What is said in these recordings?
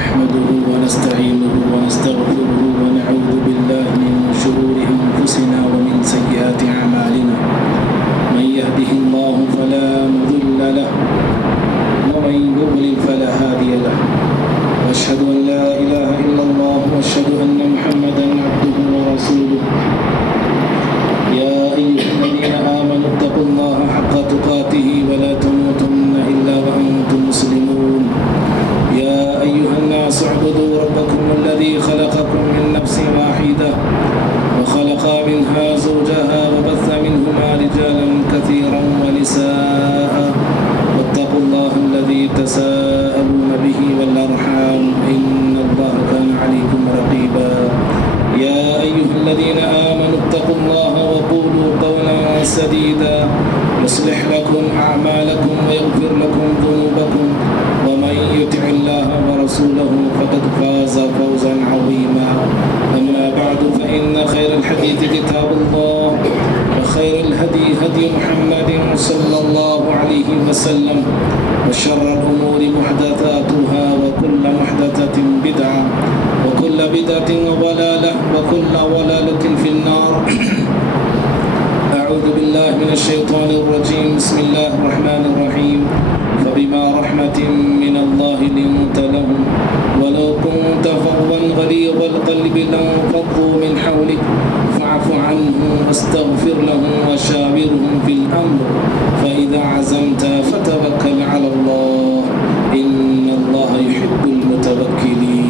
نحمده ونستعينه ونستغفره ونعوذ بالله من شرور أنفسنا ومن سيئات أعمالنا من يهده الله فلا مضل له ومن يضلل فلا هادي له وأشهد أن لا إله إلا الله وأشهد أن محمدا عبده ورسوله يا أيها الذين آمنوا اتقوا الله حق تقاته ولا تموتن إلا وأنتم مسلمون يا أيها الناس اعبدوا ربكم الذي خلقكم من نفس واحدة وخلق منها زوجها وبث منهما رجالا كثيرا ونساء واتقوا الله الذي تساءلون به والأرحام إن الله كان عليكم رقيبا يا أيها الذين آمنوا اتقوا الله وقولوا قولا سديدا يصلح لكم أعمالكم ويغفر لكم ذنوبكم ومن يطع الله ورسوله فقد فاز فوزا عظيما أما بعد فإن خير الحديث كتاب الله وخير الهدي هدي محمد صلى الله عليه وسلم وشر الأمور محدثاتها وكل محدثة بدعة وكل بدعة ضلالة وكل ضلالة في النار أعوذ بالله من الشيطان الرجيم بسم الله الرحمن الرحيم فبما رحمة من الله لنت لهم ولو كنت فظا غليظ القلب لانفضوا من حولك فاعف عنهم واستغفر لهم وشاورهم في الأمر فإذا عزمت فتوكل على الله إن الله يحب المتوكلين.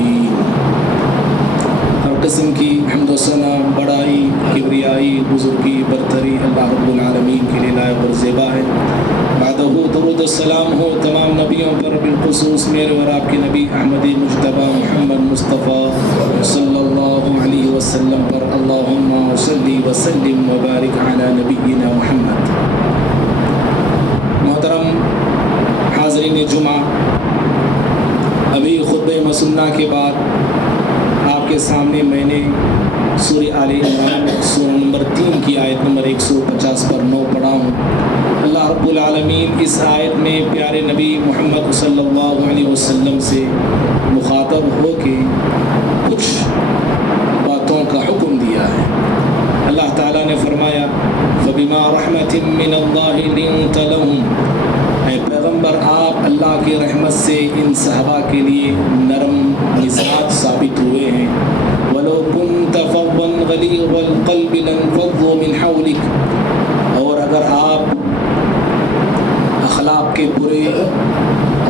ہر قسم کی حمد و ثنا بڑائی کبریائی بزرگی برتری اللہ رب العالمین کے لیے لائق اور زیبا ہے. بعدہ درود السلام ہو تمام نبیوں پر بالخصوص میرے اور آپ کے نبی احمدی مجتبی محمد مصطفیٰ صلی اللہ علیہ وسلم پر. اللہم صلی وسلم وبارک علی نبینا محمد. محترم حاضرین جمعہ، ابھی خطبہ مسنہ کے بعد آپ کے سامنے میں نے سورہ آل عمران سورہ نمبر 3 کی آیت نمبر 150 پر 9 پڑھا ہوں. اللہ رب العالمین اس آیت میں پیارے نبی محمد صلی اللہ علیہ وسلم سے مخاطب ہو کے کچھ باتوں کا حکم دیا ہے. اللہ تعالیٰ نے فرمایا فَبِمَا رَحْمَةٍ مِّنَ اللَّهِ لِنتَ لَهُمْ. اے پیغمبر، آپ اللہ کی رحمت سے ان صحابہ کے لیے نرم مزاج ثابت ہوئے ہیں. وَلَوْ كُنْتَ فَظًّا غَلِيظَ الْقَلْبِ لَانفَضُّوا مِنْ حَوْلِكَ. اور اگر آپ اخلاق کے برے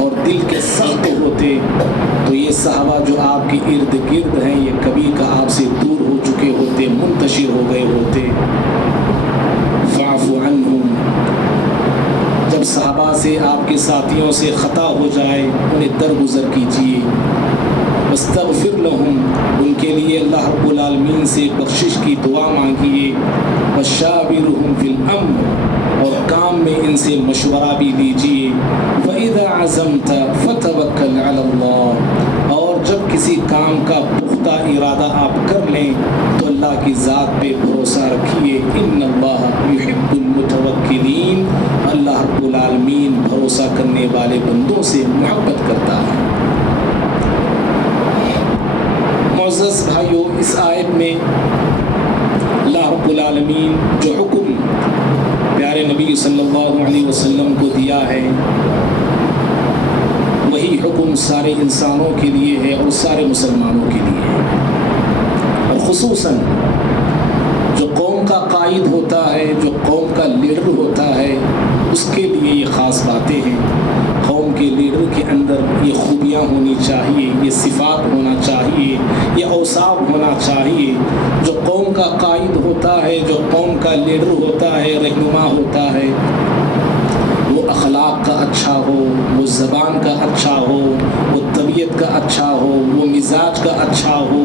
اور دل کے سخت ہوتے تو یہ صحابہ جو آپ کے ارد گرد ہیں یہ کبھی کا آپ سے دور ہو چکے ہوتے، منتشر ہو گئے ہوتے. فَاعْفُ عَنْهُمْ. جب صحابہ سے آپ کے ساتھیوں سے خطا ہو جائے انہیں درگزر کیجیے. واستغفر لهم. ان کے لیے اللہ رب العالمین سے بخشش کی دعا مانگیے. وشاورهم فی الامر. اور کام میں ان سے مشورہ بھی لیجیے. فاذا عزمت فتوکل علی اللہ. اور جب کسی کام کا پختہ ارادہ آپ کر لیں تو اللہ کی ذات پہ بھروسہ رکھیے. ان اللہ یحب المتوکلین. اللہ رب العالمین بھروسہ کرنے والے بندوں سے محبت کرتا ہے. معزز بھائیو، اس آیت میں اللہ رب العالمین جو حکم پیارے نبی صلی اللہ علیہ وسلم کو دیا ہے وہی حکم سارے انسانوں کے لیے ہے اور سارے مسلمانوں کے لیے ہے. اور خصوصاً جو قوم کا قائد ہوتا ہے، جو قوم کا لیڈر ہوتا ہے، اس کے لیے یہ خاص باتیں ہیں. قوم کے لیڈر کے اندر یہ خوبیاں ہونی چاہیے، یہ صفات ہونا چاہیے، یہ اوصاف ہونا چاہیے. جو قوم کا قائد ہوتا ہے، جو قوم کا لیڈر ہوتا ہے، رہنما ہوتا ہے، وہ اخلاق کا اچھا ہو، وہ زبان کا اچھا ہو، وہ طبیعت کا اچھا ہو، وہ مزاج کا اچھا ہو،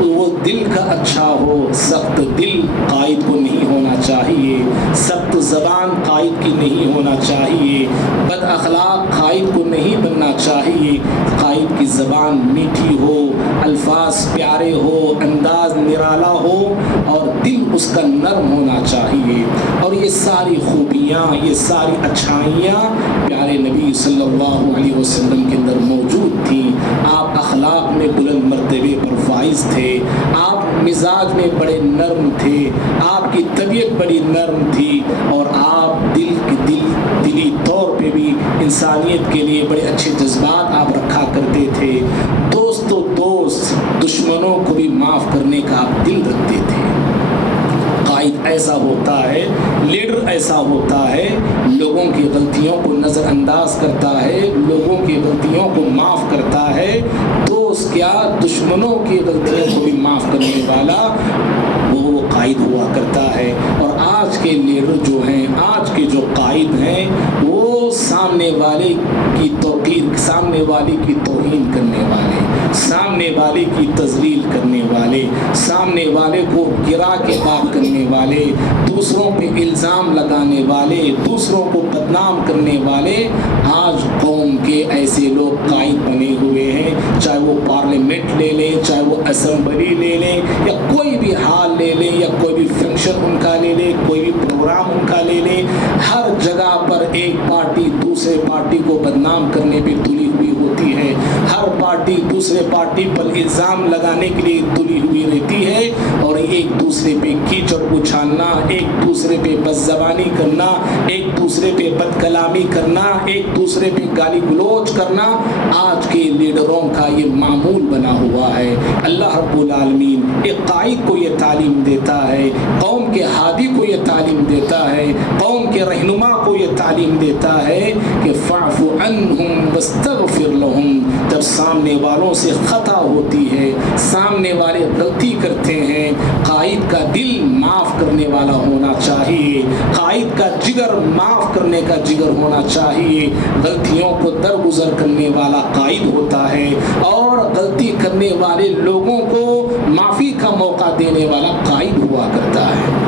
وہ دل کا اچھا ہو. سخت دل قائد کو نہیں ہونا چاہیے، سخت زبان قائد کی نہیں ہونا چاہیے، بد اخلاق قائد کو نہیں بننا چاہیے. قائد کی زبان میٹھی ہو، الفاظ پیارے ہو، انداز نرالا ہو اور دل اس کا نرم ہونا چاہیے. اور یہ ساری خوبیاں، یہ ساری اچھائیاں پیارے نبی صلی اللہ علیہ وسلم کے اندر موجود تھیں. آپ اخلاق میں بلند مرتبے پر فائز تھے، آپ مزاج میں بڑے نرم تھے، آپ کی طبیعت بڑی نرم تھی، اور آپ دلی طور پہ بھی انسانیت کے لیے بڑے اچھے جذبات آپ رکھا کرتے تھے. دوست دشمنوں کو بھی معاف کرنے کا آپ دل رکھتے تھے. قائد ایسا ہوتا ہے، لیڈر ایسا ہوتا ہے، لوگوں کی غلطیوں کو نظر انداز کرتا ہے، لوگوں کی غلطیوں کو معاف کرتا ہے. دوست کیا، دشمنوں کی غلطیوں کو بھی معاف کرنے والا وہ قائد ہوا کرتا ہے. اور آج کے لیڈر جو ہیں، آج کے جو قائد ہیں، وہ سامنے والے کی توقیر، سامنے والے کی توہین کرنے والے، سامنے والے کی تذلیل کرنے والے، سامنے والے کو گرا کے بات کرنے والے، دوسروں پہ الزام لگانے والے، دوسروں کو بدنام کرنے والے آج قوم کے ایسے لوگ قائد بنے ہوئے ہیں. چاہے وہ پارلیمنٹ لے لیں، چاہے وہ اسمبلی لے لیں، یا کوئی بھی حال لے لیں، یا کوئی بھی فنکشن ان کا لے لیں، کوئی بھی پروگرام ان کا لے لیں، ہر جگہ پر ایک پارٹی دوسرے پارٹی کو بدنام کرنے پہ تلی ہوئی ہوتی ہے. ہر پارٹی دوسرے پارٹی پر الزام لگانے کے لیے تلی ہوئی رہتی ہے، اور ایک دوسرے پہ کیچڑ اچھالنا، ایک دوسرے پہ بدزبانی کرنا، ایک دوسرے پہ بد کلامی کرنا، ایک دوسرے پہ گالی گلوچ کرنا آج کے لیڈروں کا یہ معمول بنا ہوا ہے. اللہ رب العالمین ایک قائد کو یہ تعلیم دیتا ہے، قوم کے ہادی کو یہ تعلیم دیتا ہے، قوم کے رہنما کو یہ تعلیم دیتا ہے کہ فاعف عنہم واستغفر لہم. جب سامنے والوں سے خطا ہوتی ہے، سامنے والے غلطی کرتے ہیں، قائد کا دل معاف کرنے والا ہونا چاہیے، قائد کا جگر معاف کرنے کا جگر ہونا چاہیے. غلطیوں کو درگزر کرنے والا قائد ہوتا ہے، اور غلطی کرنے والے لوگوں کو معافی کا موقع دینے والا قائد ہوا کرتا ہے.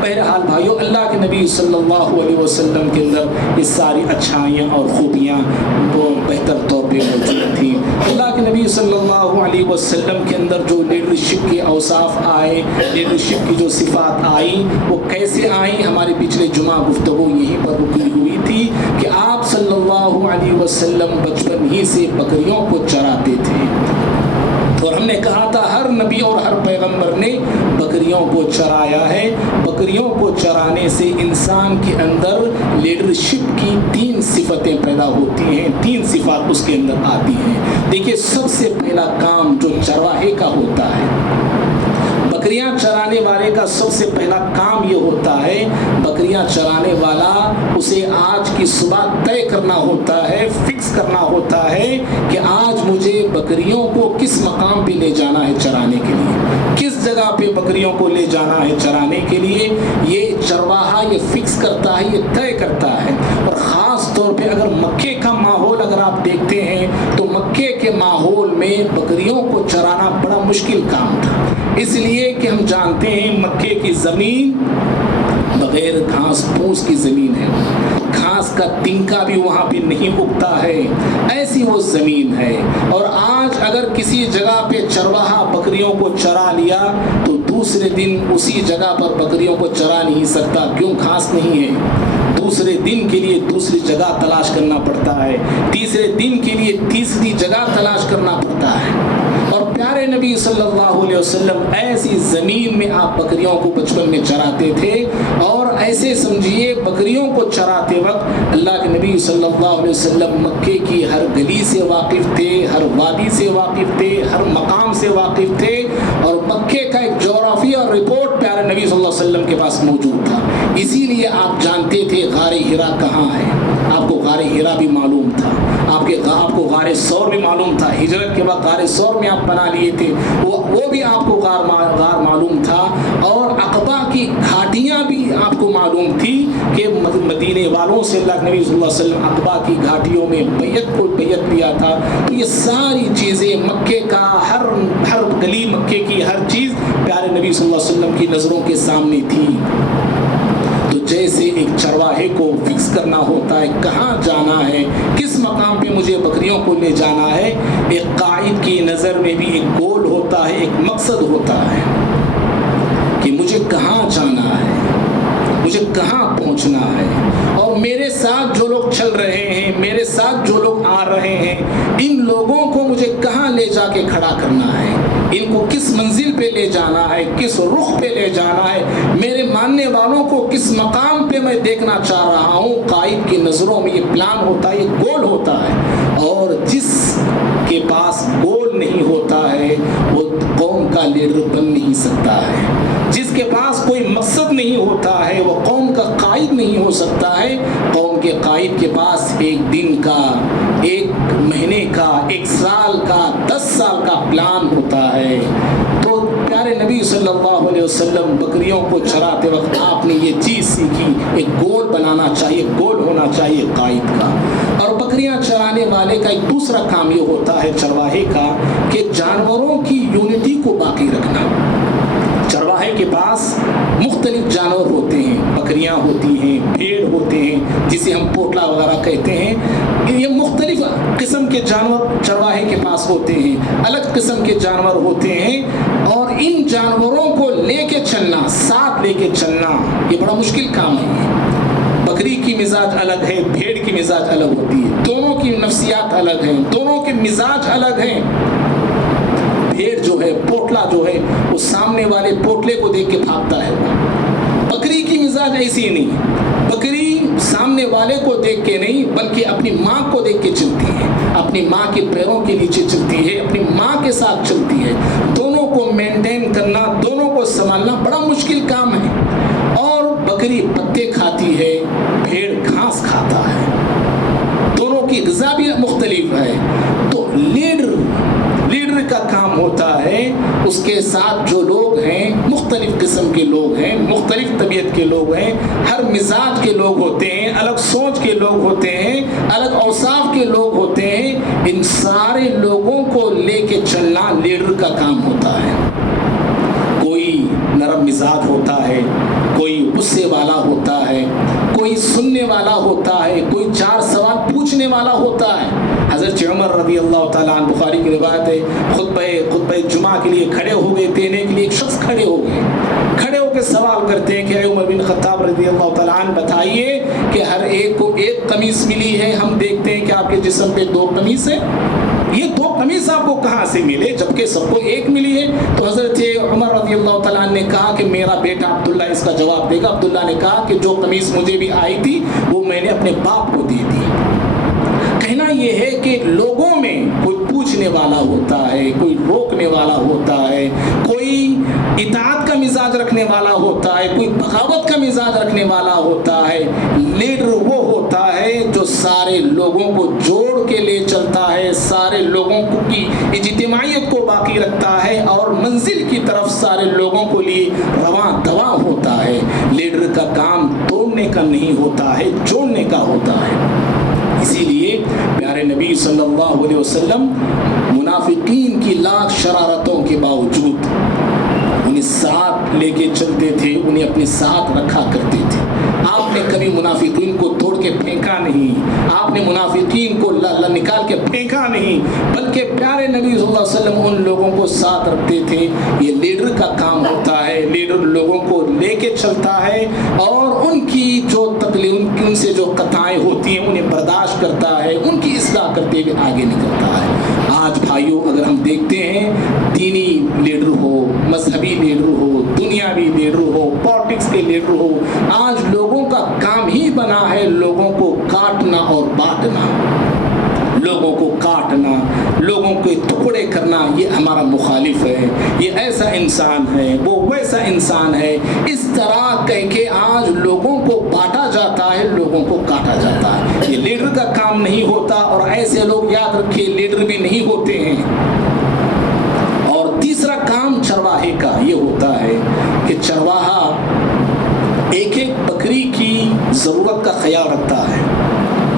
بہرحال بھائیو، اللہ کے نبی صلی اللہ علیہ وسلم کے اندر یہ ساری اچھائیاں اور خوبیاں وہ بہتر طور پہ موجود تھیں. اللہ کے نبی صلی اللہ علیہ وسلم کے اندر جو لیڈرشپ کے اوصاف آئے، لیڈرشپ کی جو صفات آئی، وہ کیسے آئیں؟ ہمارے پچھلے جمعہ گفتگو یہیں پر رکی ہوئی تھی کہ آپ صلی اللہ علیہ وسلم بچپن ہی سے بکریوں کو چراتے تھے. اور ہم نے کہا تھا ہر نبی اور ہر پیغمبر نے بکریوں کو چرایا ہے. بکریوں کو چرانے سے انسان کے اندر لیڈرشپ کی 3 صفتیں پیدا ہوتی ہیں، 3 صفات اس کے اندر آتی ہیں. دیکھیے، سب سے پہلا کام جو چرواہے کا ہوتا ہے، بکریاں چرانے والے کا سب سے پہلا کام یہ ہوتا ہے، بکریاں چرانے والا اسے آج کی صبح طے کرنا ہوتا ہے، فکس کرنا ہوتا ہے کہ آج مجھے بکریوں کو کس مقام پہ لے جانا ہے چرانے کے لیے، کس جگہ پہ بکریوں کو لے جانا ہے چرانے کے لیے. یہ چرواہا یہ فکس کرتا ہے، یہ طے کرتا ہے. اور خاص طور پہ اگر مکے کا ماحول اگر آپ دیکھتے ہیں تو مکے کے ماحول میں بکریوں کو چرانا بڑا مشکل کام تھا، اس لیے کہ ہم جانتے ہیں مکے کی زمین بغیر گھاس پھوس کی زمین ہے، گھاس کا تنکا بھی وہاں پہ نہیں اگتا ہے، ایسی وہ زمین ہے. اور آج اگر کسی جگہ پہ چرواہا بکریوں کو چرا لیا تو دوسرے دن اسی جگہ پر بکریوں کو چرا نہیں سکتا، کیوں؟ گھاس نہیں ہے. دوسرے دن کے لیے دوسری جگہ تلاش کرنا پڑتا ہے، تیسرے دن کے لیے تیسری جگہ تلاش کرنا پڑتا ہے. اور پیارے نبی صلی اللہ علیہ وسلم ایسی زمین میں آپ بکریوں کو بچپن میں چراتے تھے. اور ایسے سمجھیے بکریوں کو چراتے وقت اللہ کے نبی صلی اللہ علیہ وسلم مکے کی ہر گلی سے واقف تھے، ہر وادی سے واقف تھے، ہر مقام سے واقف تھے. اور مکے کا ایک جغرافیہ رپورٹ پیارے نبی صلی اللہ علیہ وسلم کے پاس موجود تھا. اسی لیے آپ جانتے تھے غار حرا کہاں ہے، آپ کو غار حرا بھی معلوم تھا، آپ کو غار ثور بھی معلوم تھا. ہجرت کے بعد غار ثور میں آپ بنا لیے تھے، وہ بھی آپ کو غار معلوم تھا. اور عقبہ کی گھاٹیاں بھی آپ کو معلوم تھی کہ مدینے والوں سے اللہ کے نبی صلی اللہ علیہ وسلم عقبہ کی گھاٹیوں میں بیعت لیا تھا. تو یہ ساری چیزیں مکے کا ہر گلی، مکے کی ہر چیز پیارے نبی صلی اللہ علیہ وسلم کی نظروں کے سامنے تھی. تو جیسے ایک چرواہے کو فکس کرنا ہوتا ہے کہاں جانا ہے، کس مقام پہ مجھے بکریوں کو لے جانا ہے، ایک قائد کی نظر میں بھی ایک گول ہوتا ہے، ایک مقصد ہوتا ہے. کہ مجھے کہاں جانا ہے، مجھے کہاں پہنچنا ہے، اور میرے ساتھ جو لوگ چل رہے ہیں، میرے ساتھ جو لوگ آ رہے ہیں، ان لوگوں کو مجھے کہاں لے جا کے کھڑا کرنا ہے، ان کو کس منزل پہ لے جانا ہے، کس رخ پہ لے جانا ہے، میرے ماننے والوں کو کس مقام پہ میں دیکھنا چاہ رہا ہوں۔ قائد کی نظروں میں یہ پلان ہوتا ہے، یہ گول ہوتا ہے، اور جس کے پاس گول نہیں ہوتا ہے وہ قوم کا لیڈر بن نہیں سکتا ہے۔ جس کے پاس کوئی مقصد نہیں ہوتا ہے وہ قوم کا قائد نہیں ہو سکتا ہے۔ قوم کے قائد کے پاس ایک دن کا، ایک مہینے کا، ایک سال کا، 10 سال کا پلان ہوتا ہے۔ تو پیارے نبی صلی اللہ علیہ وسلم بکریوں کو چراتے وقت آپ نے یہ چیز سیکھی، ایک گول بنانا چاہیے، گول ہونا چاہیے قائد کا۔ اور بکریاں چرانے والے کا ایک دوسرا کام یہ ہوتا ہے چرواہے کا، کہ جانوروں کی یونٹی کو باقی رکھنا۔ چرواہے کے پاس مختلف جانور ہوتے ہیں، بکریاں ہوتی ہیں، بھیڑ ہوتے ہیں جسے ہم پوٹلا وغیرہ کہتے ہیں، یہ مختلف قسم کے جانور چرواہے کے پاس ہوتے ہیں، الگ قسم کے جانور ہوتے ہیں، اور ان جانوروں کو لے کے چلنا، ساتھ لے کے چلنا، یہ بڑا مشکل کام ہے۔ بکری کی مزاج الگ ہے، بھیڑ کی مزاج الگ ہوتی ہے، دونوں کی نفسیات الگ ہیں، دونوں کے مزاج الگ ہیں۔ بھیڑ جو ہے، پوٹلا جو ہے، وہ سامنے والے پوٹلے کو دیکھ کے بھاگتا ہے۔ بکری کی مزاج ایسی نہیں، بکری سامنے والے کو دیکھ کے نہیں بلکہ اپنی ماں کو دیکھ کے چلتی ہے، اپنی ماں کے پیروں کے نیچے چلتی ہے، اپنی ماں کے ساتھ چلتی ہے۔ دونوں کو مینٹین کرنا، دونوں کو سنبھالنا بڑا مشکل کام ہے۔ اور بکری پتے کھاتی ہے، بھیڑ گھاس کھاتا ہے، دونوں کی غذا بھی مختلف ہے۔ تو لیڈر کا کام ہوتا ہے، اس کے ساتھ جو لوگ ہیں مختلف قسم کے لوگ ہیں، مختلف طبیعت کے لوگ ہیں، ہر مزاج کے لوگ ہوتے ہیں، الگ سوچ کے لوگ ہوتے ہیں، الگ اوصاف کے لوگ ہوتے ہیں۔ ان سارے لوگوں کو لے کے چلنا لیڈر کا کام ہوتا ہے۔ کوئی نرم مزاج ہوتا ہے، کوئی غصے والا ہوتا ہے، کوئی سننے والا ہوتا ہے، کوئی 4 سوال پوچھنے والا ہوتا ہے۔ حضرت عمر رضی اللہ تعالیٰ عنہ، بخاری کی روایت ہے، خطبہ جمعہ کے لیے کھڑے ہو گئے، دینے کے لیے ایک شخص کھڑے ہو گئے، کھڑے ہو کے سوال کرتے ہیں کہ اے عمر بن خطاب رضی اللہ تعالیٰ عنہ بتائیے کہ ہر ایک کو ایک قمیص ملی ہے، ہم دیکھتے ہیں کہ آپ کے جسم پہ 2 قمیص ہیں، یہ 2 قمیص آپ کو کہاں سے ملے جبکہ سب کو ایک ملی ہے؟ تو حضرت عمر رضی اللہ تعالیٰ عنہ نے کہا کہ میرا بیٹا عبداللہ اس کا جواب دے گا۔ عبداللہ نے کہا کہ جو قمیص مجھے بھی آئی تھی وہ میں نے اپنے باپ کو دی تھی۔ کہنا یہ ہے کہ لوگوں میں کوئی پوچھنے والا ہوتا ہے، کوئی روکنے والا ہوتا ہے، کوئی اطاعت کا مزاج رکھنے والا ہوتا ہے، کوئی بغاوت کا مزاج رکھنے والا ہوتا ہے۔ لیڈر وہ ہوتا ہے جو سارے لوگوں کو جوڑ کے لے چلتا ہے، سارے لوگوں کی اجتماعیت کو باقی رکھتا ہے، اور منزل کی طرف سارے لوگوں کو لیے رواں دواں ہوتا ہے۔ لیڈر کا کام توڑنے کا نہیں ہوتا ہے، جوڑنے کا ہوتا ہے۔ اسی لیے پیارے نبی صلی اللہ علیہ وسلم منافقین کی لاکھ شرارتوں کے باوجود انہیں ساتھ لے کے چلتے تھے، انہیں اپنے ساتھ رکھا کرتے تھے۔ آپ نے کبھی منافقین کو توڑ کے پھینکا نہیں، آپ نے منافقین کو نکال کے پھینکا نہیں، بلکہ پیارے نبی صلی اللہ علیہ وسلم ان لوگوں کو ساتھ رکھتے تھے۔ یہ لیڈر کا کام ہوتا ہے، لیڈر لوگوں کو لے کے چلتا ہے اور ان کی جو تکلیف، ان سے جو قطعیں ہوتی ہیں انہیں برداشت کرتا ہے، ان کی اصلاح کرتے ہوئے آگے نکلتا ہے۔ آج بھائیوں اگر ہم دیکھتے ہیں، دینی لیڈر ہو، مذہبی لیڈر ہو، دنیاوی لیڈر ہو، پالیٹکس کے لیڈر ہو، آج لوگوں کا کام ہی بنا ہے لوگوں کو کاٹنا اور بانٹنا، لوگوں کو کاٹنا، لوگوں کے ٹکڑے کرنا۔ یہ ہمارا مخالف ہے، یہ ایسا انسان ہے، وہ ویسا انسان ہے، اس طرح کہہ کے آج لوگوں کو بانٹا جاتا ہے، لوگوں کو کاٹا جاتا ہے۔ یہ لیڈر کا کام نہیں ہوتا، اور ایسے لوگ یاد رکھیے لیڈر بھی نہیں ہوتے ہیں۔ اور تیسرا کام چرواہے کا یہ ہوتا ہے کہ چرواہا ایک ایک بکری کی ضرورت کا خیال رکھتا ہے،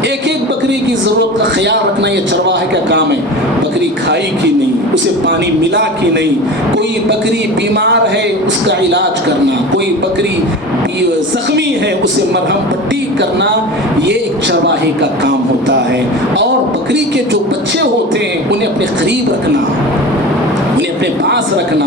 ایک ایک بکری کی ضرورت کا خیال رکھنا یہ چرواہے کا کام ہے۔ بکری کھائی کی نہیں، اسے پانی ملا کی نہیں، کوئی بکری بیمار ہے اس کا علاج کرنا، کوئی بکری زخمی ہے اسے مرہم پٹی کرنا، یہ ایک چرواہے کا کام ہوتا ہے۔ اور بکری کے جو بچے ہوتے ہیں انہیں اپنے قریب رکھنا، انہیں اپنے پاس رکھنا،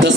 10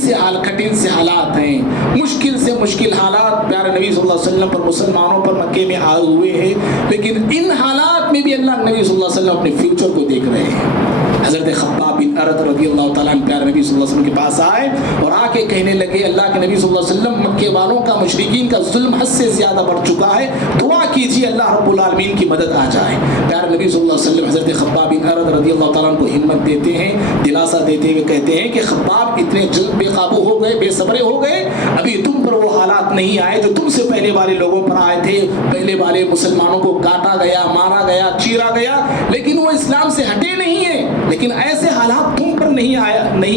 کٹھن سے حالات ہیں، مشکل سے مشکل حالات پیارے نبی صلی اللہ علیہ وسلم پر، مسلمانوں پر مکے میں آئے ہوئے ہیں، لیکن ان حالات میں بھی اللہ نبی صلی اللہ علیہ وسلم اپنے فیوچر کو دیکھ رہے ہیں۔ حضرت خباب بن ارد رضی اللہ تعالیٰ عنہ پیارے نبی صلی اللہ علیہ وسلم کے پاس آئے اور آ کے کہنے لگے اللہ کے نبی صلی اللہ علیہ وسلم، مکے والوں کا، مشرکین کا ظلم حد سے زیادہ بڑھ چکا ہے، دعا کیجیے اللہ رب العالمین کی مدد آ جائے۔ پیارے نبی صلی اللہ علیہ وسلم حضرت خباب بن ارد رضی اللہ تعالیٰ عنہ کو ہمت دیتے ہیں، دلاسا دیتے ہوئے کہتے ہیں کہ خباب اتنے جلد بے قابو ہو گئے، بے صبرے ہو گئے، ابھی تم پر وہ حالات نہیں آئے جو تم سے پہلے والے لوگوں پر آئے تھے۔ پہلے والے مسلمانوں کو کاٹا گیا، مارا گیا، چیرا گیا، لیکن وہ اسلام سے ہٹے نہیں ہیں، لیکن ایسے حالات تم پر نہیں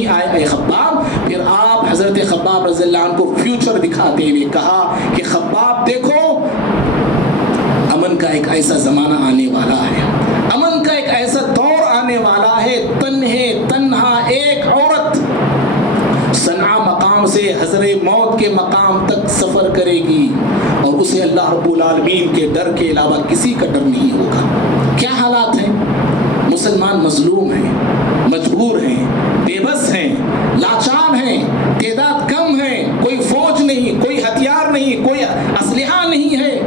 آئے اے خباب۔ پھر آپ حضرت خباب رضی اللہ عنہ کو فیوچر دکھاتے ہوئے کہا کہ خباب دیکھو، امن کا ایک ایسا زمانہ آنے والا ہے، امن کا ایک ایسا دور آنے والا ہے، تنہا ایک عورت صنعاء مقام سے حضر موت کے مقام تک سفر کرے گی اور اسے اللہ رب العالمین کے ڈر کے علاوہ کسی کا ڈر نہیں ہوگا۔ کیا حالات ہیں؟ مسلمان مظلوم ہیں، مجبور ہیں، بے بس ہیں، لاچار ہیں، تعداد کم ہے، کوئی فوج نہیں، کوئی ہتھیار نہیں، کوئی اسلحہ نہیں ہے۔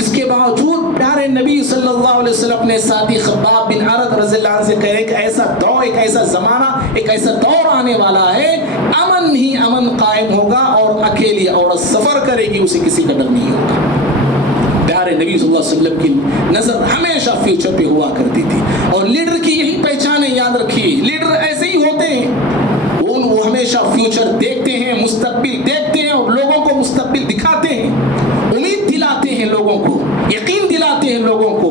اس کے باوجود پیارے نبی صلی اللہ علیہ وسلم نے ساتھی خباب بن ارد رضی اللہ عنہ سے کہے کہ ایسا دور، ایک ایسا زمانہ، ایک ایسا دور آنے والا ہے، امن ہی امن قائم ہوگا اور اکیلی عورت سفر کرے گی، اسے کسی کا ڈر نہیں ہوگا۔ پیارے نبی صلی اللہ علیہ وسلم کی نظر ہمیشہ فیوچر پہ ہوا کرتی تھی، اور لیڈر کی یہی پہچان ہے، یاد رکھیے لیڈر ایسے ہی ہوتے ہیں، وہ ہمیشہ فیوچر دیکھتے ہیں، مستقبل دیکھتے ہیں اور لوگوں کو مستقبل دکھاتے ہیں، امید دلاتے ہیں لوگوں کو، یقین دلاتے ہیں لوگوں کو۔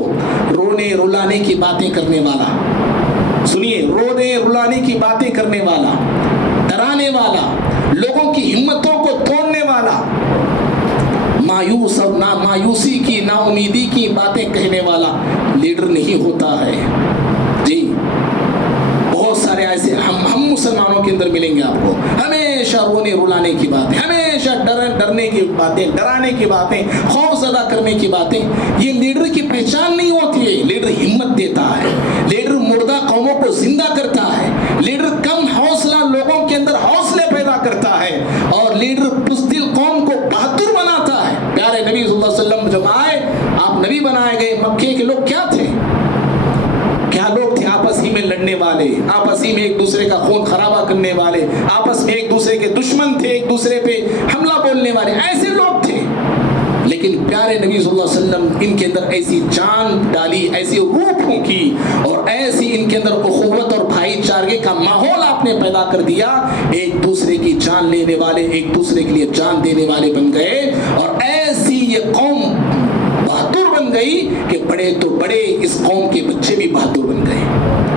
رونے رلانے کی باتیں کرنے والا، سنیے، رونے رلانے کی باتیں کرنے والا، ڈرانے والا، لوگوں کی ہمتوں کو توڑنے والا، مایوس اور مایوسی کی، نا امیدی کی باتیں کہنے والا لیڈر نہیں ہوتا ہے۔ جی بہت سارے ایسے ہم مسلمانوں کے اندر ملیں گے آپ کو، ہمیشہ رونے رلانے کی باتیں، ہمیشہ ڈرنے کی باتیں، ڈرانے کی باتیں، خوف زدہ کرنے کی باتیں، یہ لیڈر کی پہچان نہیں ہوتی ہے۔ لیڈر ہمت دیتا ہے، لیڈر مردہ قوموں کو زندہ کرتا ہے، لیڈر کم حوصلہ لوگوں کے اندر حوصلے پیدا کرتا ہے، اور لیڈر بزدل قوم کو بہادر بناتا ہے۔ پیارے نبی صلی اللہ علیہ وسلم جب آئے، آپ نبی بنائے گئے، مکے کے لوگ کیا تھے؟ کیا لوگ تھے؟ آپس ہی میں لڑنے والے، آپس ہی میں ایک دوسرے کا خون خرابہ کرنے والے، آپس میں ایک دوسرے کے دشمن تھے، ایک دوسرے پہ حملہ بولنے والے، ایسے لوگ تھے۔ لیکن پیارے نبی صلی اللہ علیہ وسلم ان کے اندر ایسی جان ڈالی، ایسی روح پھونکی، اور ایسی ان کے اندر اخوت اور بھائی چارگی کا ماحول آپ نے پیدا کر دیا، ایک دوسرے کی جان لینے والے، ایک دوسرے کے لیے جان دینے والے بن گئے، اور ایسی یہ قوم بہادر بن گئی کہ بڑے تو بڑے، اس قوم کے بچے بھی بہادر بن گئے۔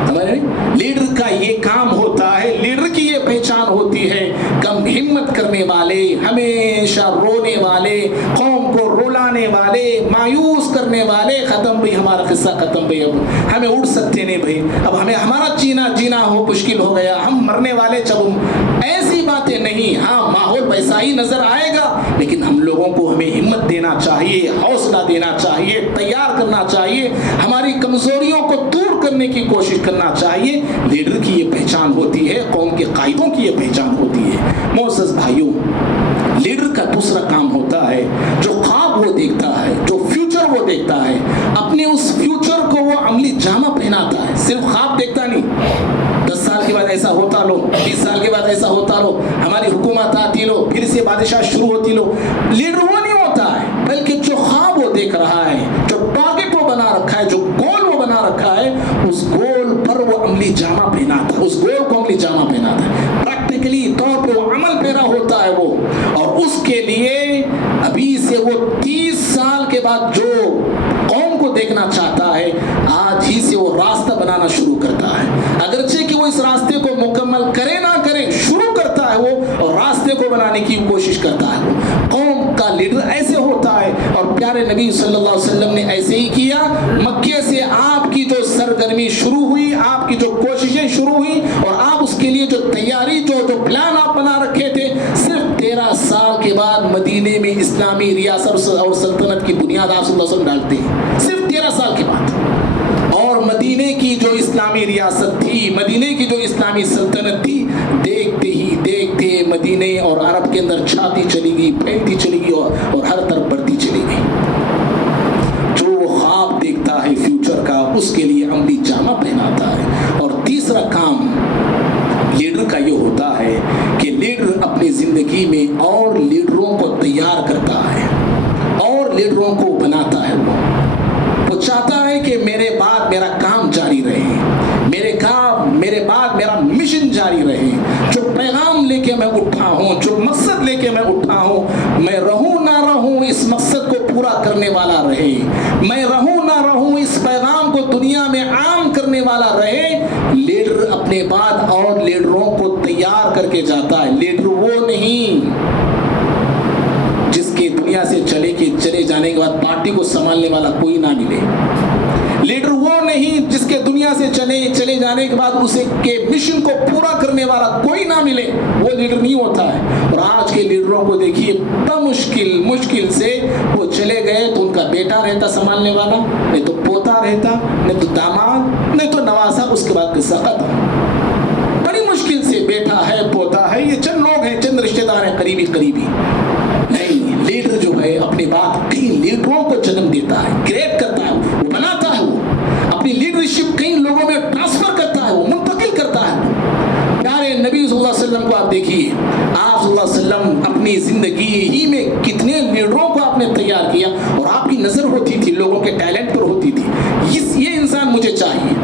ہمارے لیڈر کا یہ کام ہوتا ہے، لیڈر کی یہ پہچان ہوتی ہے، کم ہمت کرنے والے، ہمیشہ رونے والے، قوم کو رلانے والے، مایوس کرنے والے۔ ختم بھئی ہمارا قصہ ختم بھئی، اب ہمیں اڑ سکتے نہیں بھئی، اب ہمیں ہمارا جینا ہو مشکل ہو گیا، ہم مرنے والے، جب ایسی باتیں نہیں۔ ہاں ماحول ویسا ہی نظر آئے گا، لیکن ہم لوگوں کو ہمیں ہمت دینا چاہیے، حوصلہ دینا چاہیے، تیار کرنا چاہیے، ہماری کمزوریوں کو دور کرنے کی کوشش کرنا چاہیے۔ لیڈر کی یہ پہچان ہوتی ہے، قوم کے قائدوں کی یہ پہچان ہوتی ہے۔ معزز بھائیوں، لیڈر کا دوسرا کام ہوتا ہے، جو خواب وہ دیکھتا ہے، جو فیوچر وہ دیکھتا ہے، اپنے اس فیوچر کو وہ عملی جامہ پہناتا ہے، صرف خواب دیکھتا نہیں۔ 10 سال کے بعد ایسا ہوتا لو، 20 سال کے بعد ایسا ہوتا لو، ہماری حکومت آتی لو، پھر سے بادشاہ شروع ہوتی لو۔ لیڈر وہ نہیں ہوتا ہے، بلکہ جو خواب وہ دیکھ رہا ہے، جو ٹارگٹ وہ بنا رکھا ہے، جو گول وہ بنا رکھا ہے، اس گول پر وہ عملی جامہ پہناتا ہے، اس گول کو عملی جامہ پہناتا ہے، پریکٹیکلی طور پہ وہ عمل پیرا ہوتا ہے وہ، اور اس کے لیے ابھی سے وہ 30 سال کے بعد جو قوم کو دیکھنا چاہتا ہے، آج ہی سے وہ راستہ بنانا شروع کرتا ہے، اگرچہ کہ وہ اس راستے کو مکمل کرے نہ کرے، شروع کرتا ہے وہ، اور راستے کو بنانے کی کوشش کرتا ہے وہ۔ قوم کا لیڈر ایسے ہوتا ہے، اور پیارے نبی صلی اللہ علیہ وسلم نے ایسے ہی کیا۔ مکے سے آپ کی جو سرگرمی شروع ہوئی، آپ کی جو کوششیں شروع ہوئی، اور آپ اس کے لیے جو تیاری، جو پلان آپ بنا رکھے تھے، صرف 13 سال کے بعد مدینے میں اسلامی ریاست اور سلطنت کی بنیاد آپ صلی اللہ علیہ وسلم ڈالتے ہیں، صرف 13 سال کے بعد، اور مدینے کی جو اسلامی ریاست تھی، مدینے کی جو اسلامی سلطنت تھی، دیکھتے ہی دیکھتے مدینے اور عرب کے اندر چھاتی چلی گئی، پھیلتی چلی گئی اور ہر طرف بڑھتی چلی گئی۔ جو وہ خواب دیکھتا ہے فیوچر کا، اس کے لیے عملی جامہ پہناتا ہے۔ اور تیسرا کام لیڈر کا یہ ہوتا ہے کہ لیڈر اپنی زندگی میں اور لیڈروں کو تیار کرتا ہے اور لیڈروں کو بناتا ہے۔ وہ چاہتا ہے کہ میرے بعد میرا کام جاری رہے، میرے بعد میرا مشن جاری رہے۔ جو پیغام لے کے میں اٹھا ہوں، جو مقصد لے کے میں اٹھا ہوں، میں رہوں نہ رہوں اس مقصد کو پورا کرنے والا رہے، میں رہوں نہ رہوں اس پیغام کو دنیا میں عام کرنے والا رہے۔ لیڈر اپنے بعد اور لیڈروں کو تیار کر کے جاتا ہے۔ لیڈر وہ نہیں جس کے دنیا سے چلے جانے کے بعد پارٹی کو سنبھالنے والا کوئی نہ ملے۔ لیڈر وہ نہیں جس کے دنیا سے چلے جانے کے بعد اسے کے مشن کو پورا کرنے والا کوئی نہ ملے، وہ لیڈر نہیں ہوتا ہے۔ اور آج کے لیڈروں کو دیکھیے، مشکل سے وہ چلے گئے تو ان کا بیٹا رہتا سنبھالنے والا، نہیں تو پوتا رہتا، نہیں تو داماد، نہیں تو نواسا، اس کے بعد قصہ ختم۔ بڑی مشکل سے بیٹا ہے، پوتا ہے، یہ چند لوگ ہیں، چند رشتہ دار ہیں قریبی۔ نہیں، لیڈر جو ہے اپنے بعد کئی لیڈروں کو جنم دیتا ہے، کریٹ کرتا ہے، وہ بناتا ہے، وہ اپنی لیڈرشپ کئی لوگوں میں ٹرانسفر کرتا ہے، وہ منتقل کرتا ہے۔ پیارے نبی صلی اللہ علیہ وسلم کو آپ دیکھیے، آپ صلی اللہ علیہ وسلم اپنی زندگی ہی میں کتنے لیڈروں کو آپ نے تیار کیا، اور آپ کی نظر ہوتی تھی لوگوں کے ٹیلنٹ پر ہوتی تھی، یہ انسان مجھے چاہیے،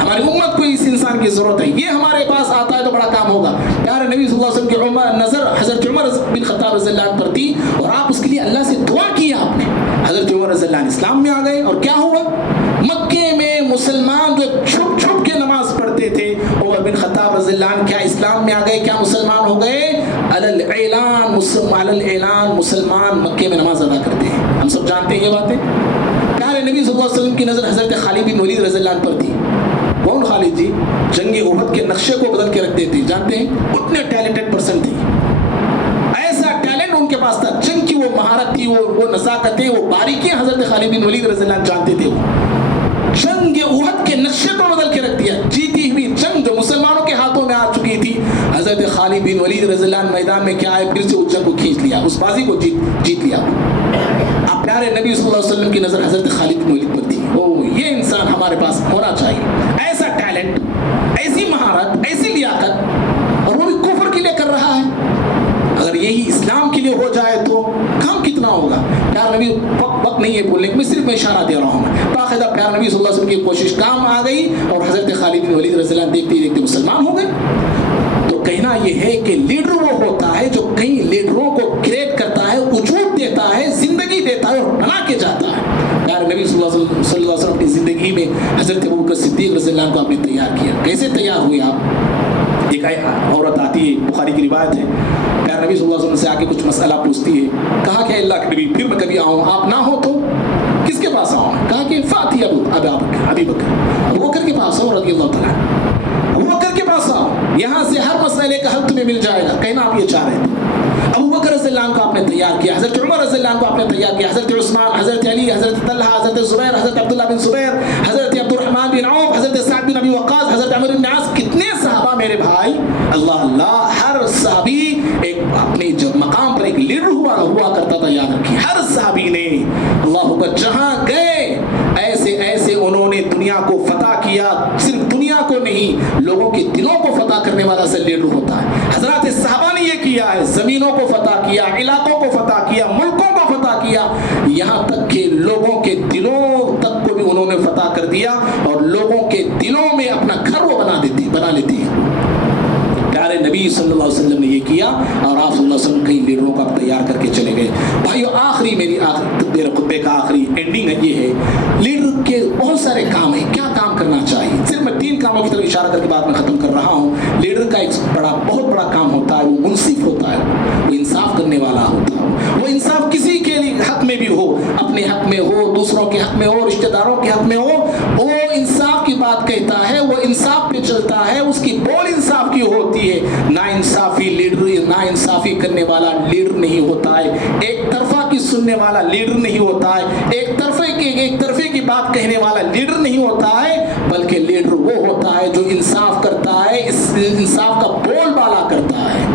ہماری امت کو اس انسان کی ضرورت ہے، یہ ہمارے پاس آتا ہے تو بڑا کام ہوگا۔ پیارے نبی صلی اللہ علیہ وسلم کی نظر حضرت عمر بن خطاب رضی اللہ عنہ پر تھی، اور آپ اس کے لیے اللہ سے دعا کیا آپ نے۔ حضرت عمر رضی اللہ عنہ اسلام میں آ گئے، اور کیا ہوا؟ مکے میں مسلمان جو چھپ چھپ کے نماز پڑھتے تھے، عمر بن خطاب رضی اللہ عنہ کیا اسلام میں آ گئے، کیا مسلمان ہو گئے؟ علی الاعلان مسلمان مکے میں نماز ادا کرتے ہیں، ہم سب جانتے ہیں یہ باتیں۔ پیارے نبی صلی اللہ علیہ وسلم کی نظر حضرت خالد بن ولید رضی اللہ عنہ پر تھی۔ کون خالد جی؟ جنگ احد کے نقشے کو بدل کے رکھ دیتے، جانتے ہیں اتنے ٹیلنٹڈ پرسن تھے، ایسا ٹیلنٹ ان کے پاس تھا، جنگ کی وہ مہارت تھی، وہ نزاکتیں، وہ باریکیاں حضرت خالد بن ولید رضی اللہ عنہ جانتے تھے۔ وہ جنگ احد کے نقشے کو بدل کے رکھ دیا، جیتی ہوئی جنگ جو مسلمانوں کے ہاتھوں میں آ چکی تھی، حضرت خالد بن ولید رضی اللہ عنہ میدان میں کیا ہے، پھر سے اس جنگ کو کھینچ لیا، اس بازی کو جیت لیا۔ اب پیارے نبی صلی اللہ علیہ وسلم کی نظر حضرت خالد بن ولید پر تھی، یہ انسان ہمارے پاس ہونا چاہیے، ایسا ٹیلنٹ، ایسی مہارت، ایسی لیاقت، اور وہ بھی کفر کے لیے کر رہا ہے۔ اگر یہی اسلام کے لیے ہو جائے تو کام کتنا ہوگا۔ پیارے نبی وقت نہیں ہے بولنے میں صرف میں اشارہ دے رہا ہوں، باقاعدہ پیارے نبی صلی اللہ علیہ وسلم کی کوشش کام آ گئی، اور حضرت خالد بن ولید رضی اللہ عنہ دیکھتے دیکھتے مسلمان ہو گئے۔ تو کہنا یہ ہے کہ لیڈر وہ ہوتا ہے جو کئی لیڈروں کو کریٹ کرتا ہے، وجود دیتا ہے، زندگی دیتا ہے اور بنا کے جاتا ہے۔ پیارے نبی صلی اللہ علیہ وسلم اپنی زندگی میں حضرت ابوبکر صدیق رضی اللہ عنہ کو آپ نے تیار کیا۔ کیسے تیار ہوئے آپ؟ ایک عورت آتی ہے، بخاری کی روایت ہے، پیارے نبی صلی اللہ علیہ وسلم سے آ کے کچھ مسئلہ پوچھتی ہے، کہا کہ اللہ کے نبی پھر میں کبھی آؤں، آپ نہ ہو تو کس کے پاس آؤں؟ کہا کہ فاتی ابی بکر کے پاس آؤ رضی اللہ تعالیٰ، ابو بکر کے پاس آؤ، یہاں سے ہر مسئلے کا حل تمہیں مل جائے گا۔ کہنا آپ یہ چاہ رہے تھے۔ ابو بکر رضی اللہ عنہ کو آپ نے تیار کیا، حضرت عمر رضی اللہ عنہ کو آپ نے تیار کیا، حضرت عثمان، حضرت علی، حضرت طلحہ، حضرت زبیر، حضرت عبداللہ بن زبیر، حضرت عبد الرحمن بن عوف، حضرت سعد بن ابی وقاص، حضرت عمرو بن عاص، کتنے صحابہ میرے بھائی، اللہ اللہ، ہر صحابی ایک اپنے مقام پر ایک لیڈر ہوا کرتا تھا، یاد رکھیے، ہر صحابی نے اللہ اکبر جہاں گئے ایسے انہوں نے دنیا کو فتح کیا، صرف دنیا کو نہیں، لوگوں کے دلوں کو فتح کرنے والا سے لیڈر ہوتا ہے۔ حضرات صحابہ نے یہ کیا ہے، زمینوں کو فتح کیا، علاقوں کو فتح کیا، ملکوں کو فتح کیا، یہاں تک کہ لوگوں کے دلوں تک کو بھی انہوں نے فتح کر دیا، اور لوگوں کے دلوں میں اپنا گھر وہ بنا لیتے ہیں۔ پیارے نبی صلی اللہ علیہ وسلم نے یہ کیا، اور آپ صلی اللہ علیہ وسلم کئی لیڈروں کو تیار کر کے چلے گئے۔ بھائیو، میرے خطبے کا آخری اینڈنگ یہ ہے، لیڈر کے بہت سارے کام ہیں، کیا کام کرنا چاہیے، صرف میں 3 کاموں کی طرف اشارہ کر کے بعد میں ختم کر رہا ہوں۔ لیڈر کا ایک بہت بڑا کام ہوتا ہے، وہ منصف ہوتا ہے، وہ انصاف کرنے والا ہوتا ہے، وہ انصاف کسی کے حق میں بھی ہو، اپنے حق میں ہو، دوسروں کے حق میں ہو، رشتہ داروں کے حق میں ہو، وہ انصاف کی بات کہتا ہے، وہ انصاف پہ چلتا ہے، اس کی بول انصاف کی ہوتی ہے۔ نا انصافی کرنے والا لیڈر نہیں ہوتا ہے، ایک طرفہ کی سننے والا لیڈر نہیں ہوتا ہے، ایک طرفے کی بات کہنے والا لیڈر نہیں ہوتا ہے، بلکہ لیڈر وہ ہے, جو انصاف کرتا ہے, اس انصاف کا بول بالا کرتا ہے.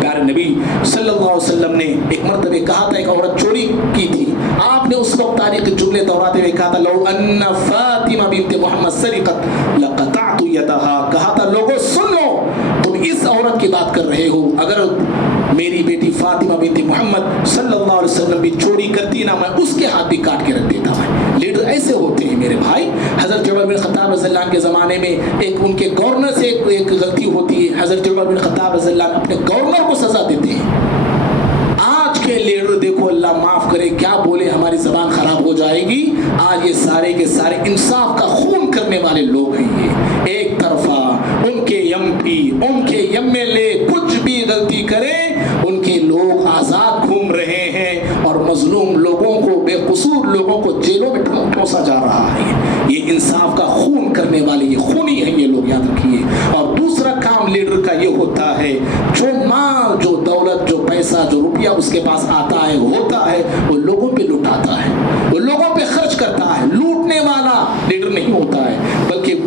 پیارے نبی صلی اللہ علیہ وسلم نے ایک مرتبہ کہا تھا, ایک عورت چوری کی تھی, آپ نے اس وقت تاریخ جملے دہراتے ہوئے کہا تھا لو ان فاطمہ بنت محمد سرقت لقطعت یدها, کہا تھا لوگوں سن لو, تم اس عورت کی بات کر رہے ہو, اگر میری بیٹی فاطمہ بنت محمد صلی اللہ علیہ وسلم بھی چوری کرتی نا, میں اس کے ہاتھ بھی کاٹ کے رکھ دیتا. لیڈر ایسے ہوتے ہیں میرے بھائی. حضرت عمر بن خطاب رضی اللہ عنہ کے زمانے میں ایک ان کے گورنر سے ایک غلطی ہوتی ہے, حضرت عمر بن خطاب رضی اللہ عنہ اپنے گورنر کو سزا دیتے ہیں. آج کے لیڈر دیکھو, اللہ معاف کرے کیا بولے, ہماری زبان خراب ہو جائے گی. آج یہ سارے کے سارے انصاف کا خون کرنے والے لوگ ہیں. یہ ایک طرفہ ان کے ایم پی, ان کے ایم ایل اے کچھ بھی غلطی کرے, ان کے لوگ آزاد گھوم رہے ہیں اور مظلوم لوگوں کو, بے قصور لوگوں کو جیلوں میں ٹھونسا جا رہا ہے. یہ انصاف کا خون کرنے والے, یہ خونی ہیں یہ لوگ, یاد رکھیے. اور دوسرا کام لیڈر کا یہ ہوتا ہے, جو مال, جو دولت, جو پیسہ, جو روپیہ اس کے پاس آتا ہے, ہوتا ہے, وہ لوگوں پہ لٹاتا ہے, وہ لوگوں پہ خرچ کرتا ہے. لوٹنے والا لیڈر نہیں ہوتا ہے, بلکہ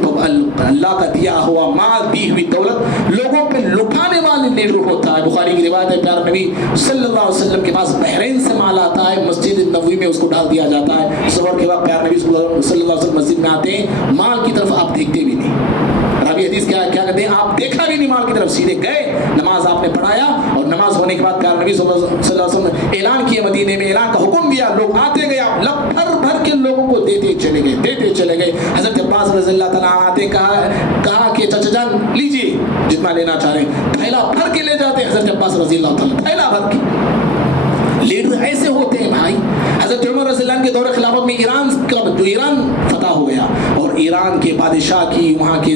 اللہ کا دیا ہوا مال, دی ہوئی دولت لوگوں پہ لٹانے والے لیڈر ہوتا ہے. بخاری کی روایت ہے, پیارے نبی صلی اللہ علیہ وسلم کے پاس بحرین سے مال آتا ہے, مسجد نبوی میں اس کو ڈال دیا جاتا ہے. ظہر کے وقت پیارے نبی صلی اللہ علیہ وسلم مسجد میں آتے ہیں, مال کی طرف آپ دیکھتے بھی نہیں. راوی حدیث کیا کہتے ہیں, آپ دیکھا بھی نہیں مال کی طرف, سیدھے گئے, نماز آپ نے پڑھایا, اور نماز ہونے کے بعد پیارے نبی صلی اللہ علیہ وسلم نے اعلان کیا, مدینے میں اعلان کا حکم دیا, لوگ آتے گئے, آپ لب بھر بھر کے لوگوں کو دیتے چلے گئے, دیتے چلے گئے. حضرت عباس رضی اللہ تعالیٰ آتے, کہا کہ چچا جان لیجیے جتنا لینا چاہ رہے ہیں, تھیلا بھر کے لے جاتے. حضرت عباس رضی اللہ تعالیٰ تھیلا بھر کے. لیڈر ایسے ہوتے ہیں بھائی. حضرت عمر رضی اللہ عنہ کے دور خلافت میں ایران فتح ہو گیا, اور ایران کے بادشاہ کی, وہاں کے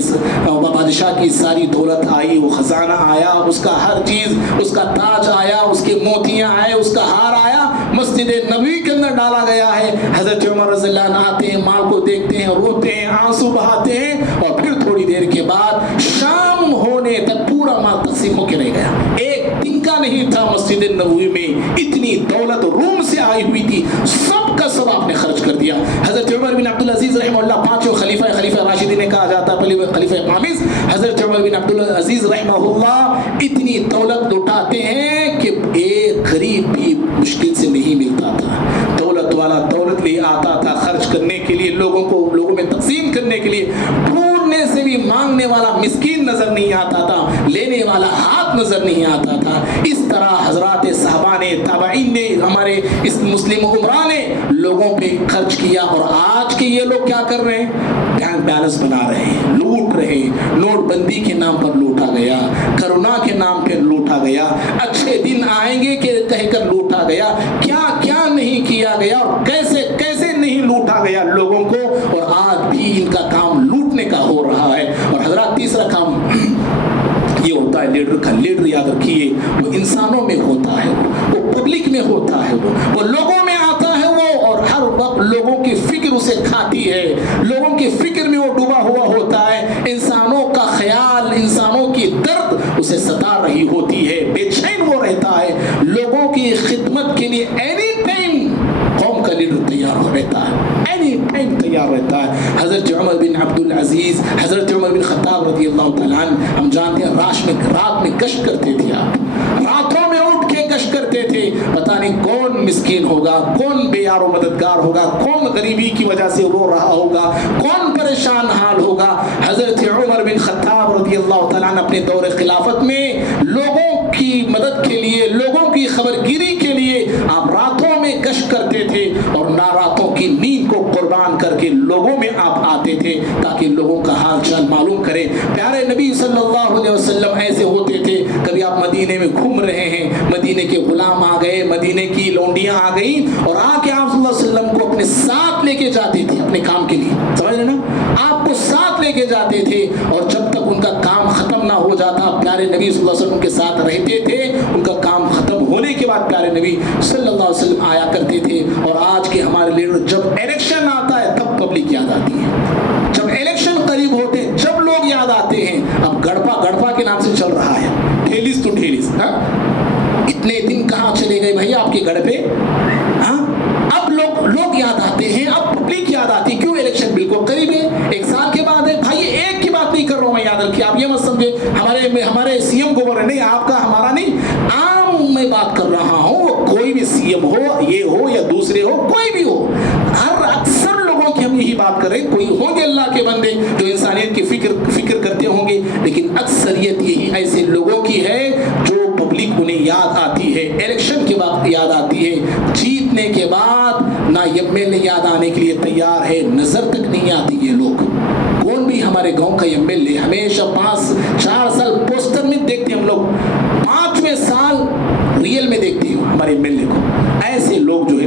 بادشاہ کی ساری دولت آئی, وہ خزانہ آیا, اس کا ہر چیز, اس کا تاج آیا, اس کے موتیاں آئے, اس کا ہار آیا, مسجد نبوی کے اندر ڈالا گیا ہے. حضرت عمر رضی اللہ عنہ آتے ہیں, مال کو دیکھتے ہیں, روتے ہیں, آنسو بہاتے ہیں, اور پھر تھوڑی دیر کے بعد شام ہونے تک پورا مال تقسیم ہو کے رہ گیا. ایک دن کا نہیں تھا مسجد نبوی میں, اتنی دولت روم سے آئی ہوئی تھی, سب کا سب آپ نے خرچ کر دیا. حضرت عمر بن عبدالعزیز رحمہ اللہ, پانچوں خلیفہ راشدین کہا جاتا ہے, پہلے خلیفہ خامس حضرت عمر بن عبدالعزیز رحمہ اللہ اتنی دولت لٹاتے ہیں کہ ایک غریب بھی مشکل سے نہیں ملتا تھا. دولت والا دولت لے آتا تھا خرچ کرنے کے لیے, لوگوں میں تقسیم کرنے کے لیے. ڈھونڈنے سے بھی مانگنے والا مسکین نظر نہیں آتا تھا, لینے والا ہاتھ نظر نہیں آتا تھا. اس طرح حضرات صحابہ نے, تابعین نے, ہمارے اس مسلم عمران نے لوگوں پہ خرچ کیا. اور آج کے یہ لوگ کیا کر رہے ہیں, بینک بیلنس بنا رہے ہیں, لوٹ رہے ہیں. نوٹ بندی کے نام پر لوٹا گیا, کرونا کے نام پہ لوٹا گیا, اچھے دن آئیں گے کہ کہہ کر لوٹا گیا. کیا کیا نہیں کیا گیا, اور کیسے کیسے نہیں لوٹا گیا لوگوں کو, اور آج بھی ان کا کام لوٹنے کا ہو رہا ہے. اور حضرات تیسرا کام یہ ہوتا ہے لیڈر کا. لیڈر یاد رکھیے, وہ انسانوں میں ہوتا ہے, وہ پبلک میں ہوتا ہے, وہ لوگوں میں آتا ہے, وہ اور ہر وقت لوگوں کی فکر اسے کھاتی ہے, لوگوں کی فکر میں وہ ڈوبا ہوا ہوتا ہے. انسانوں کا خیال, انسانوں کی درد اسے ستا رہی ہوتی ہے, بے چین وہ رہتا ہے. لوگوں کی خدمت کے لیے اینی ٹائم قوم کا لیڈر تیار ہو رہتا ہے, اینی ٹائم تیار رہتا ہے. حضرت عمر بن عبدالعزیز, حضرت عمر بن خطاب رضی اللہ تعالیٰ عنہ, ہم جانتے ہیں رات میں گشت کرتے تھے, آپ راتوں میں اٹھ کے گشت کرتے تھے. پتہ نہیں کون مسکین ہوگا, کون بے یار و مددگار ہوگا, کون غریبی کی وجہ سے رو رہا ہوگا, کون پریشان حال ہوگا. حضرت عمر بن خطاب رضی اللہ تعالیٰ عنہ اپنے دور خلافت میں لوگوں کی مدد کے لیے, لوگوں کی خبرگیری کے لیے آپ راتوں میں گشت کرتے تھے, اور راتوں کی نیند کو قربان کر کے لوگوں میں آپ آتے تھے تاکہ لوگوں کا حال چال معلوم کریں. پیارے نبی صلی اللہ علیہ وسلم ایسے ہوتے تھے, کبھی آپ مدینے میں گھوم رہے ہیں, مدینے کے غلام آ گئے, مدینے کی لونڈیاں آ گئیں, اور آ کے آپ صلی اللہ علیہ وسلم کو اپنے ساتھ لے کے جاتے تھے اپنے کام کے لیے. سمجھ رہے نا, آپ کو ساتھ لے کے جاتے تھے, اور جب تک ان کا کام ختم نہ ہو جاتا پیارے نبی صلی اللہ علیہ وسلم کے ساتھ رہتے تھے. ان کا کام ختم ہونے کے بعد پیارے نبی صلی اللہ علیہ وسلم آیا کرتے تھے. اور آج کے ہمارے لیڈر, جب الیکشن آتا ہے تب پبلک یاد آتی ہے, جب الیکشن قریب ہوتے ہیں جب لوگ یاد آتے ہیں. اب گڑپا کے نام سے چل رہا ہے, ٹھیلیس تو ٹھیلیس. اتنے دن کہاں چلے گئے بھائی آپ کے گڑھ پہ؟ اب لوگ یاد آتے ہیں, اب پبلک یاد آتی ہے. کیوں؟ الیکشن بالکل قریب ہے, ایک سال کے بعد ہے. بھائی ایک کی بات نہیں کی فکر کرتے ہوں گے، لیکن اکثریت یہی ایسے لوگوں کی ہے جو پبلک انہیں یاد آتی ہے، الیکشن کے وقت یاد آتی ہے، جیتنے کے بعد نہ ایم ایل اے یاد آنے کے لیے تیار ہے، نظر تک نہیں آتی یہ لوگ۔ کون بھی ہمارے گاؤں کا ایم ایل اے ہمیشہ 4 سال پوسٹر میں دیکھتے ہم لوگ، 5ویں سال ریئل میں دیکھتے ہیں ہمارے ایم ایل اے کو۔ ایسے لوگ جو ہے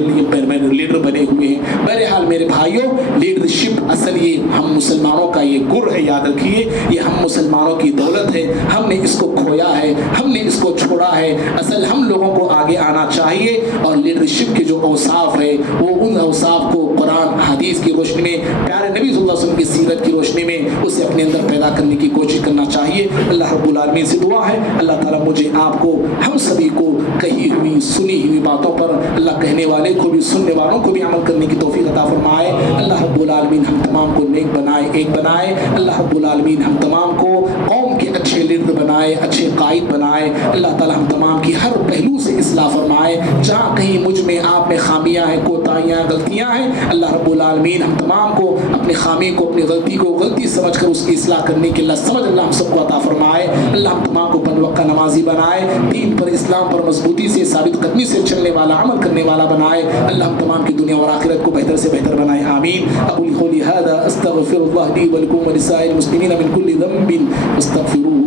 لیڈر بنے ہوئے ہیں۔ بہرحال میرے بھائیوں، لیڈرشپ اصل یہ ہم مسلمانوں کا یہ گر ہے، یاد رکھیے، یہ ہم مسلمانوں کی دولت ہے، ہم نے اس کو کھویا ہے، ہم نے اس کو چھوڑا ہے۔ اصل ہم لوگوں کو آگے آنا چاہیے، اور لیڈرشپ کے جو اوصاف ہے وہ ان اوصاف کو قرآن حدیث کی روشنی میں، پیارے نبی صلی اللہ علیہ وسلم کی سیرت کی روشنی میں اسے اپنے اندر پیدا کرنے کی کوشش کرنا چاہیے۔ اللہ رب العالمین سے دعا ہے اللہ تعالیٰ مجھے آپ کو، ہم سبھی کو کہی ہوئی سنی ہوئی باتوں پر، اللہ کہنے والے کو بھی سننے والوں کو بھی عمل کرنے کی توفیق عطا فرمائے۔ اللہ رب العالمین ہم تمام کو نیک بنائے، ایک بنائے۔ اللہ رب العالمین ہم تمام کو قوم کے اچھے لیڈر بنائے، اچھے قائد بنائے۔ اللہ تعالیٰ ہم تمام کی ہر پہلو سے اصلاح فرمائے، جہاں کہیں مجھ میں آپ میں خامیاں ہیں، کوتاہیاں، غلطیاں ہیں، اللہ رب العالمین ہم تمام کو اپنے خامی کو، اپنی غلطی کو غلطی سمجھ کر اس کی اصلاح کرنے کی اللہ سمجھ اللہ ہم سب کو عطا فرمائے۔ اللہ ہم تمام کو پنوقہ نمازی بنائے، دین پر، اسلام پر مضبوطی سے، ثابت قدمی سے چلنے والا، عمل کرنے والا بنائے۔ اللہ ہم تمام کی دنیا اور آخرت کو بہتر سے بہتر بنائے، آمین۔ اقول قولی ھذا استغفر اللہ لی ولکم ولسائر المسلمین من کل ذنب فاستغفروہ